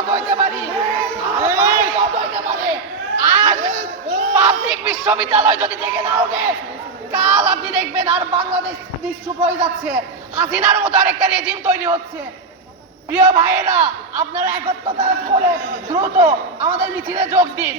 আহত হইতে পারি, আহত হইতে পারে। আজ পাবলিক বিশ্ববিদ্যালয় যদি থেকে না ওঠে, কাল আপনি দেখবেন আর বাংলাদেশ নিশ্চুপ হয়ে যাচ্ছে, হাসিনার মতো আরেকটা রেজিম তৈরি হচ্ছে। প্রিয় ভাইয়েরা, আপনারা একত্রতা করে দ্রুত আমাদের মিছিলে যোগ দিন।